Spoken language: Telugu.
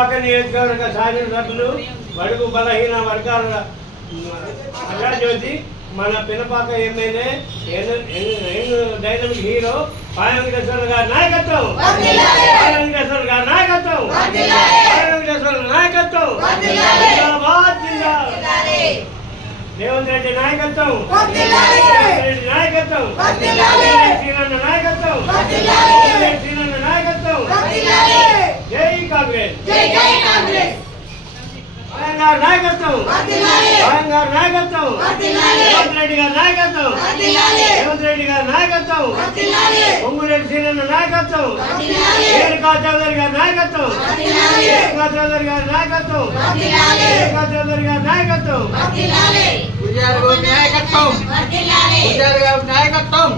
పినపాక నియోజకవర్గ శాసనసభ్యులు బడుగు బలహీన వర్గాల ప్రజాజ్యోతి మన పినపాక ఎమ్మెల్యే డైనమిక్ హీరో పాయ వెంకటేశ్వర గారి నాయకత్వం, పాయ వెంకటేశ్వర గారి నాయకత్వం, పాయ వెంకటేశ్వర నాయకత్వం, జిందాబాద్ జిందాబాద్. రేవంత్ రెడ్డి నాయకత్వం, రెడ్డి నాయకత్వం, శ్రీనన్న నాయకత్వం, శ్రీనన్న నాయకత్వం. జై కాంగ్రెస్, గారి నాయకత్వం, గారి నాయకత్వం, రేవంత్ రెడ్డి గారి నాయకత్వం, రేవంత్ రెడ్డి గారి నాయకత్వం, పొంగులేటి శ్రీనన్న నాయకత్వం, రేణుకా చౌదరి గారి నాయకత్వం, రేణుకా చౌదరి గారి నాయకత్వం, రేణుకా చౌదరి గారి నాయకత్వం, నాయకత్వం, నాయకత్వం.